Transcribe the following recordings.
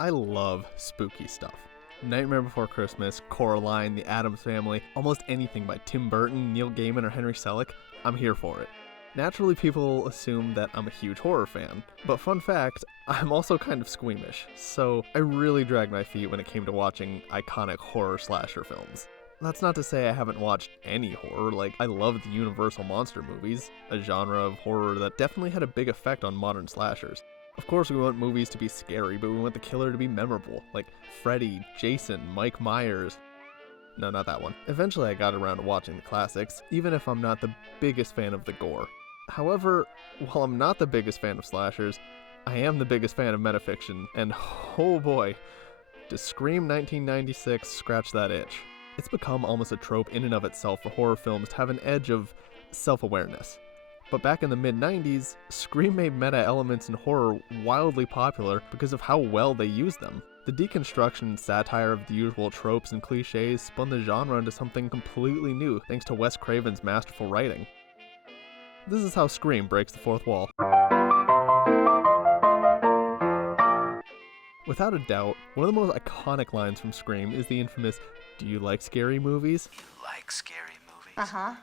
I love spooky stuff. Nightmare Before Christmas, Coraline, The Addams Family, almost anything by Tim Burton, Neil Gaiman, or Henry Selick, I'm here for it. Naturally, people assume that I'm a huge horror fan, but fun fact, I'm also kind of squeamish, so I really dragged my feet when it came to watching iconic horror slasher films. That's not to say I haven't watched any horror, like I love the Universal monster movies, a genre of horror that definitely had a big effect on modern slashers. Of course we want movies to be scary, but we want the killer to be memorable, like Freddy, Jason, Mike Myers. No, not that one. Eventually I got around to watching the classics, even if I'm not the biggest fan of the gore. However, while I'm not the biggest fan of slashers, I am the biggest fan of metafiction, and oh boy, does Scream 1996 scratch that itch. It's become almost a trope in and of itself for horror films to have an edge of self-awareness. But back in the mid-90s, Scream made meta elements in horror wildly popular because of how well they used them. The deconstruction and satire of the usual tropes and cliches spun the genre into something completely new thanks to Wes Craven's masterful writing. This is how Scream breaks the fourth wall. Without a doubt, one of the most iconic lines from Scream is the infamous, "Do you like scary movies?" You like scary movies? Uh-huh.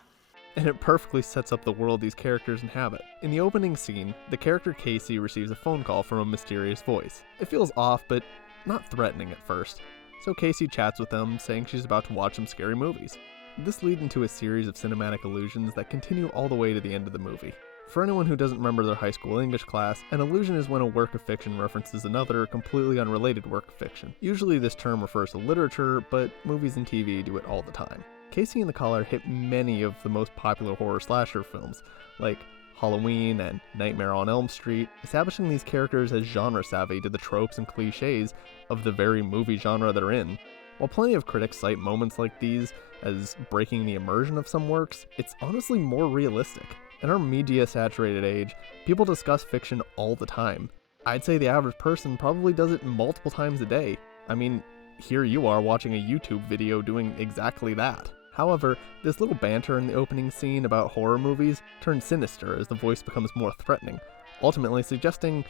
And it perfectly sets up the world these characters inhabit. In the opening scene, the character Casey receives a phone call from a mysterious voice. It feels off, but not threatening at first. So Casey chats with them, saying she's about to watch some scary movies. This leads into a series of cinematic illusions that continue all the way to the end of the movie. For anyone who doesn't remember their high school English class, an illusion is when a work of fiction references another, completely unrelated work of fiction. Usually this term refers to literature, but movies and TV do it all the time. Casey and the Caller hit many of the most popular horror slasher films, like Halloween and Nightmare on Elm Street, establishing these characters as genre savvy to the tropes and cliches of the very movie genre they're in. While plenty of critics cite moments like these as breaking the immersion of some works, it's honestly more realistic. In our media-saturated age, people discuss fiction all the time. I'd say the average person probably does it multiple times a day. I mean, here you are watching a YouTube video doing exactly that. However, this little banter in the opening scene about horror movies turns sinister as the voice becomes more threatening, ultimately suggesting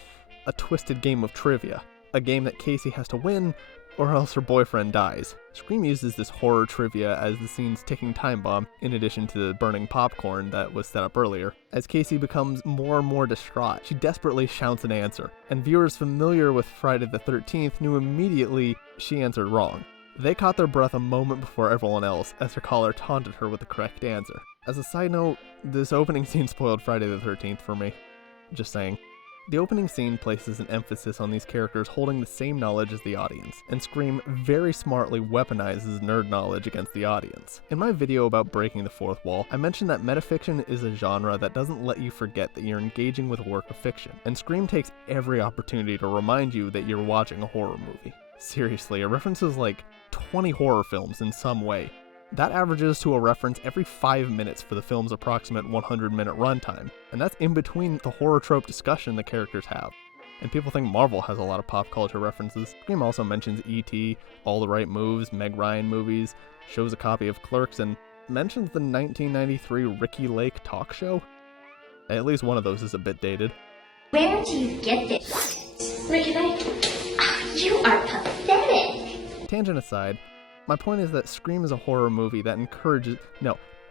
a twisted game of trivia, a game that Casey has to win or else her boyfriend dies. Scream uses this horror trivia as the scene's ticking time bomb, in addition to the burning popcorn that was set up earlier. As Casey becomes more and more distraught, she desperately shouts an answer, and viewers familiar with Friday the 13th knew immediately she answered wrong. They caught their breath a moment before everyone else as her caller taunted her with the correct answer. As a side note, this opening scene spoiled Friday the 13th for me. Just saying. The opening scene places an emphasis on these characters holding the same knowledge as the audience, and Scream very smartly weaponizes nerd knowledge against the audience. In my video about breaking the fourth wall, I mentioned that metafiction is a genre that doesn't let you forget that you're engaging with a work of fiction, and Scream takes every opportunity to remind you that you're watching a horror movie. Seriously, it references like 20 horror films in some way. That averages to a reference every 5 minutes for the film's approximate 100-minute runtime, and that's in between the horror trope discussion the characters have. And people think Marvel has a lot of pop culture references. Scream also mentions E.T., All the Right Moves, Meg Ryan movies, shows a copy of Clerks, and mentions the 1993 Ricki Lake talk show. At least one of those is a bit dated. Where do you get this? Ricky Lake? You are pathetic. Tangent aside, my point is that Scream is a horror movie that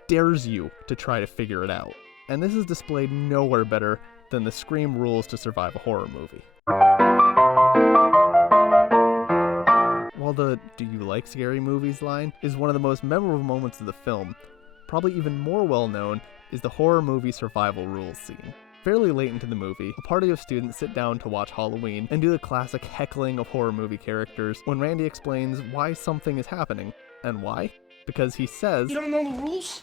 dares you to try to figure it out. And this is displayed nowhere better than the Scream rules to survive a horror movie. While the "Do you like scary movies" line is one of the most memorable moments of the film, probably even more well known is the horror movie survival rules scene. Fairly late into the movie, a party of students sit down to watch Halloween and do the classic heckling of horror movie characters when Randy explains why something is happening. And why? Because he says, "You don't know the rules?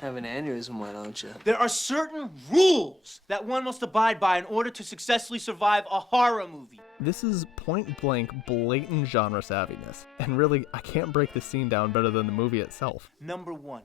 Have an aneurysm, why don't you? There are certain rules that one must abide by in order to successfully survive a horror movie." This is point-blank, blatant genre savviness. And really, I can't break the scene down better than the movie itself. Number 1,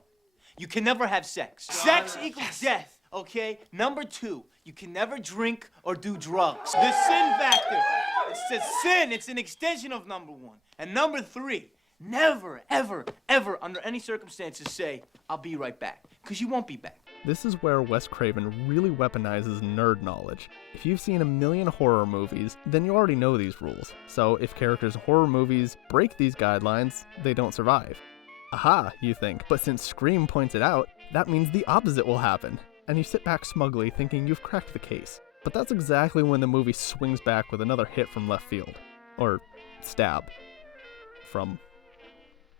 you can never have sex. Sex equals death. Okay? Number 2, you can never drink or do drugs. The sin factor. It's a sin. It's an extension of number 1. And number 3, never, ever, ever, under any circumstances say, "I'll be right back." Because you won't be back. This is where Wes Craven really weaponizes nerd knowledge. If you've seen a million horror movies, then you already know these rules. So if characters in horror movies break these guidelines, they don't survive. Aha, you think, but since Scream points it out, that means the opposite will happen. And you sit back smugly thinking you've cracked the case. But that's exactly when the movie swings back with another hit from left field. Or stab from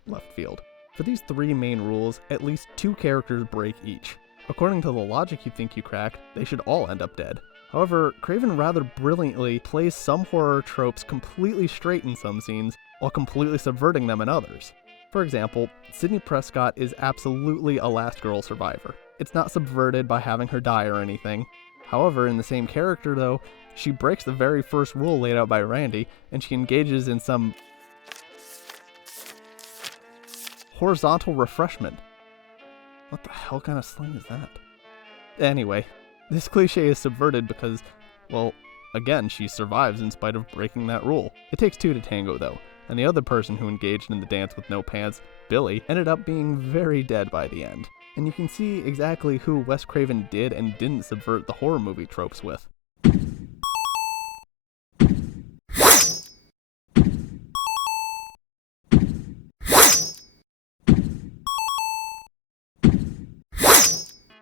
left field. For these three main rules, at least two characters break each. According to the logic you think you cracked, they should all end up dead. However, Craven rather brilliantly plays some horror tropes completely straight in some scenes, while completely subverting them in others. For example, Sidney Prescott is absolutely a last girl survivor. It's not subverted by having her die or anything. However, in the same character though, she breaks the very first rule laid out by Randy, and she engages in some horizontal refreshment. What the hell kind of slang is that? Anyway, this cliche is subverted because, well, again, she survives in spite of breaking that rule. It takes two to tango though, and the other person who engaged in the dance with no pants, Billy, ended up being very dead by the end. And you can see exactly who Wes Craven did and didn't subvert the horror movie tropes with.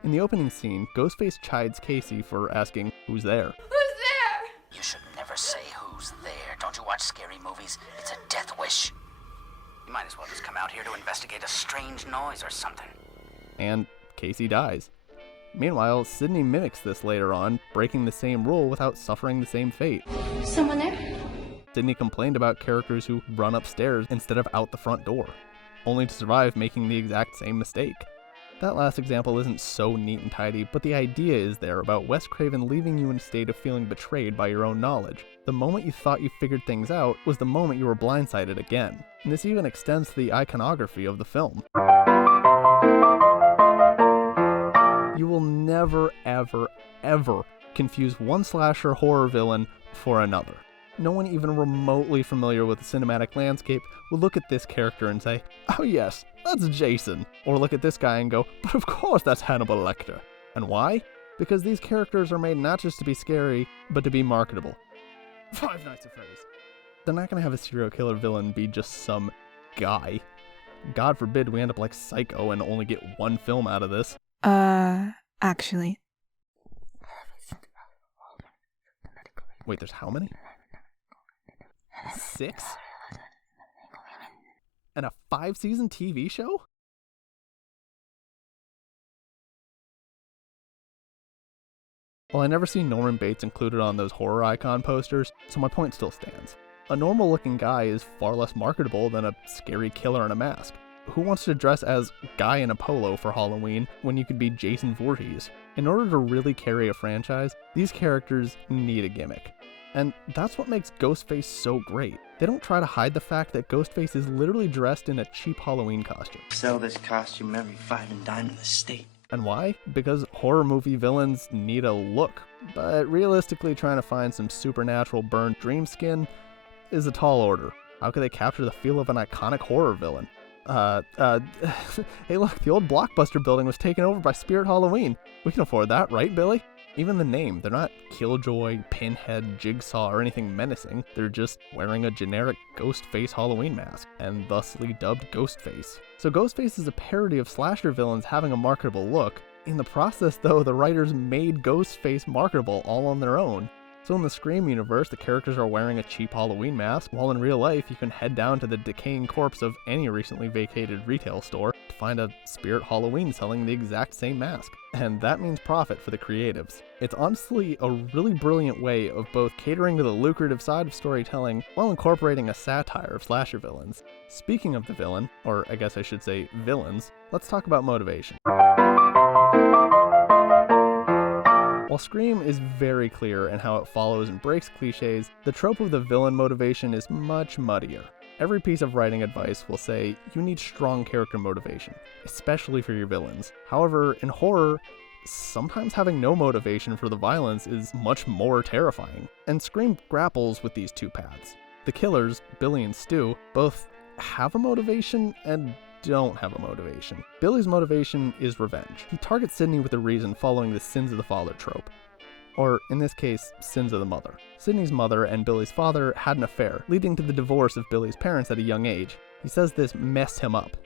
In the opening scene, Ghostface chides Casey for asking, "Who's there?" Who's there? You should never say who's there. Don't you watch scary movies? It's a death wish. You might as well just come out here to investigate a strange noise or something. And Casey dies. Meanwhile, Sidney mimics this later on, breaking the same rule without suffering the same fate. Someone there? Sidney complained about characters who run upstairs instead of out the front door, only to survive making the exact same mistake. That last example isn't so neat and tidy, but the idea is there about Wes Craven leaving you in a state of feeling betrayed by your own knowledge. The moment you thought you figured things out was the moment you were blindsided again. And this even extends to the iconography of the film. You will never, ever, ever confuse one slasher horror villain for another. No one even remotely familiar with the cinematic landscape will look at this character and say, "Oh yes, that's Jason." Or look at this guy and go, "But of course that's Hannibal Lecter." And why? Because these characters are made not just to be scary, but to be marketable. Five Nights at Freddy's. They're not going to have a serial killer villain be just some guy. God forbid we end up like Psycho and only get one film out of this. Actually. Wait, there's how many? 6? And a 5-season TV show? Well, I never see Norman Bates included on those horror icon posters, so my point still stands. A normal looking guy is far less marketable than a scary killer in a mask. Who wants to dress as Guy in a polo for Halloween when you could be Jason Voorhees? In order to really carry a franchise, these characters need a gimmick. And that's what makes Ghostface so great. They don't try to hide the fact that Ghostface is literally dressed in a cheap Halloween costume. Sell this costume every 5 and dime in the state. And why? Because horror movie villains need a look. But realistically, trying to find some supernatural burned dream skin is a tall order. How could they capture the feel of an iconic horror villain? Hey look, the old Blockbuster building was taken over by Spirit Halloween. We can afford that, right, Billy? Even the name, they're not Killjoy, Pinhead, Jigsaw, or anything menacing. They're just wearing a generic Ghostface Halloween mask, and thusly dubbed Ghostface. So Ghostface is a parody of slasher villains having a marketable look. In the process, though, the writers made Ghostface marketable all on their own. So in the Scream universe, the characters are wearing a cheap Halloween mask, while in real life, you can head down to the decaying corpse of any recently vacated retail store to find a Spirit Halloween selling the exact same mask. And that means profit for the creatives. It's honestly a really brilliant way of both catering to the lucrative side of storytelling while incorporating a satire of slasher villains. Speaking of the villain, or I guess I should say villains, let's talk about motivation. While Scream is very clear in how it follows and breaks cliches, the trope of the villain motivation is much muddier. Every piece of writing advice will say you need strong character motivation, especially for your villains. However, in horror, sometimes having no motivation for the violence is much more terrifying. And Scream grapples with these two paths. The killers, Billy and Stu, both have a motivation and don't have a motivation. Billy's motivation is revenge. He targets Sidney with a reason following the sins of the father trope. Or, in this case, sins of the mother. Sidney's mother and Billy's father had an affair, leading to the divorce of Billy's parents at a young age. He says this messed him up.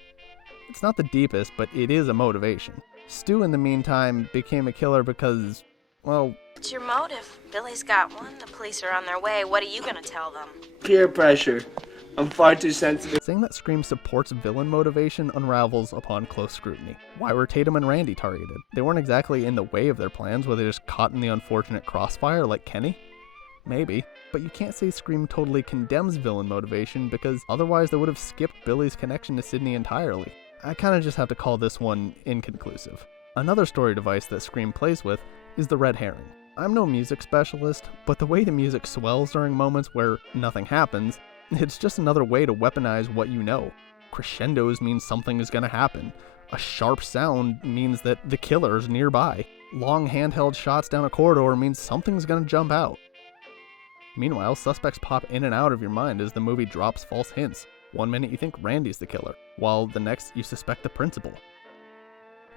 It's not the deepest, but it is a motivation. Stu, in the meantime, became a killer because, well... What's your motive? Billy's got one, the police are on their way. What are you gonna tell them? Peer pressure. I'm far too sensitive. Saying that Scream supports villain motivation unravels upon close scrutiny. Why were Tatum and Randy targeted? They weren't exactly in the way of their plans, were they just caught in the unfortunate crossfire like Kenny? Maybe. But you can't say Scream totally condemns villain motivation because otherwise they would have skipped Billy's connection to Sidney entirely. I kinda just have to call this one inconclusive. Another story device that Scream plays with is the red herring. I'm no music specialist, but the way the music swells during moments where nothing happens, it's just another way to weaponize what you know. Crescendos means something is gonna happen. A sharp sound means that the killer is nearby. Long handheld shots down a corridor means something's gonna jump out. Meanwhile, suspects pop in and out of your mind as the movie drops false hints. One minute you think Randy's the killer, while the next you suspect the principal.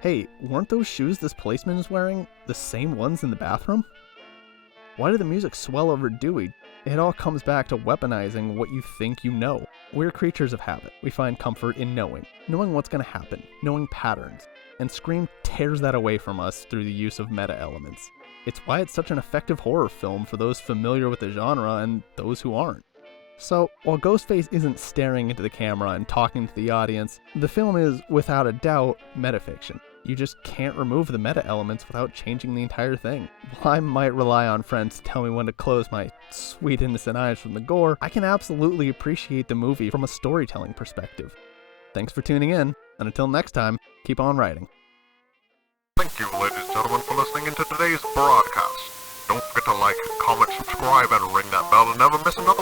Hey, weren't those shoes this policeman is wearing the same ones in the bathroom? Why did the music swell over Dewey? It all comes back to weaponizing what you think you know. We're creatures of habit. We find comfort in knowing what's going to happen, knowing patterns, and Scream tears that away from us through the use of meta elements. It's why it's such an effective horror film for those familiar with the genre and those who aren't. So, while Ghostface isn't staring into the camera and talking to the audience, the film is, without a doubt, metafiction. You just can't remove the meta elements without changing the entire thing. While I might rely on friends to tell me when to close my sweet innocent eyes from the gore, I can absolutely appreciate the movie from a storytelling perspective. Thanks for tuning in, and until next time, keep on writing. Thank you, ladies and gentlemen, for listening into today's broadcast. Don't forget to like, comment, subscribe, and ring that bell to never miss another